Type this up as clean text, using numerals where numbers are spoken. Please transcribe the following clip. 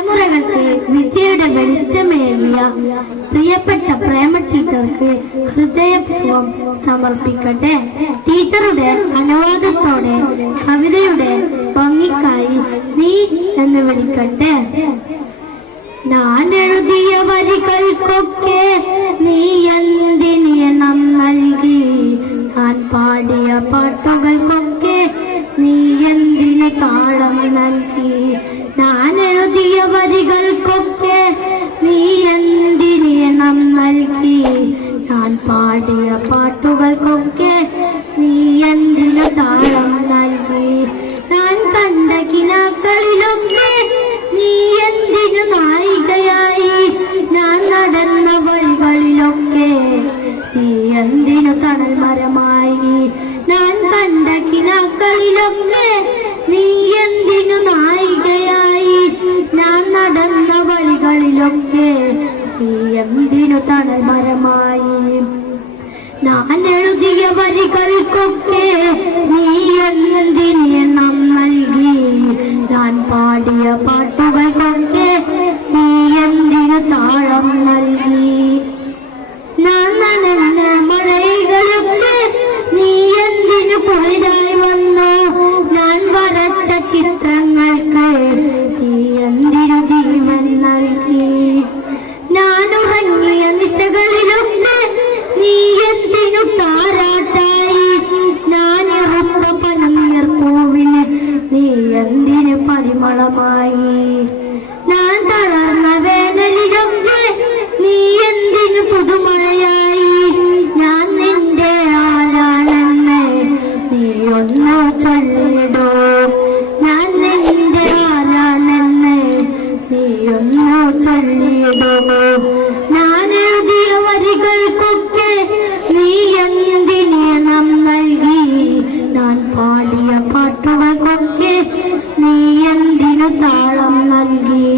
തലമുറകൾക്ക് വിദ്യയുടെ വെളിച്ചമേറിയ പ്രിയപ്പെട്ട പ്രേമ ടീച്ചർക്ക് ഹൃദയപൂർവ്വം സമർപ്പിക്കട്ടെ. ടീച്ചറുടെ അനുവാദത്തോടെ കവിതയുടെ ഭംഗിക്കായി നീ എന്ന് വിളിക്കട്ടെ. ഞാൻ എഴുതിയ വരികൾക്കൊക്കെ നീ എന്തിനെണ്ണം നൽകി, ഞാൻ പാടിയ പാട്ടുകൾക്കൊക്കെ നീ എന്തിന് താളം നൽകി. ഞാൻ എഴുതിയ വരികൾക്കൊക്കെ നീ എന്തിനെണ്ണം നൽകി, ഞാൻ പാടിയ പാട്ടുകൾക്കൊക്കെ നീ എന്തിന് താളം നൽകി. ഞാൻ കണ്ട കിനാക്കളിലൊക്കെ നീ എന്തിനു നായികയായി, ഞാൻ നടന്ന വഴികളിലൊക്കെ നീ എന്തിനു തണൽ മരമായി. ഞാൻ കണ്ട കിനാക്കളിലൊക്കെ നീ എന്തിനു നായികയായി, ഞാൻ നടന്ന വഴികളിലൊക്കെ നീ എന്തിനു തണൽ മരമായി. ഞാൻ എഴുതിയ വരികൾക്കൊക്കെ നീ എന്തിനെണ്ണം നൽകി, ഞാൻ പാടിയ പാട്ടുകൾക്കൊക്കെ നീ എന്തിനു താളം നൽകി. ഞാൻ നനഞ്ഞ മഴകളൊക്കെ നീ എന്തിനു കുളിരായി വന്നു, ഞാൻ വരച്ച ചിത്രങ്ങൾക്ക് നീ എന്തിനു ജീവൻ നൽകി. ഞാൻ ഉറങ്ങിയ നിശകളിലൊക്കെ നീ എന്തിനു താരാട്ടായി, ഞാൻ ഇറുത്ത പനനീർ പൂവിന് നീ എന്തിനു പരിമളമായി. ഞാൻ തളർന്ന വേനലിലൊക്കെ നീ എന്തിനു പുതുമഴയായി, ഞാൻ നിന്റെ ആരാണെന്ന് നീ ഒന്ന് ചൊല്ലിടോ. ഞാൻ നിന്റെ ആരാണെന്ന് നീ ഒന്ന് ചൊല്ലിടോ. ഞാൻ എഴുതിയ വരികൾക്കൊക്കെ നീ എന്തിനെണ്ണം നൽകി, ഞാൻ പാടിയ പാട്ടുകൾക്കൊക്കെ നീ എന്തിനു താളം നൽകി.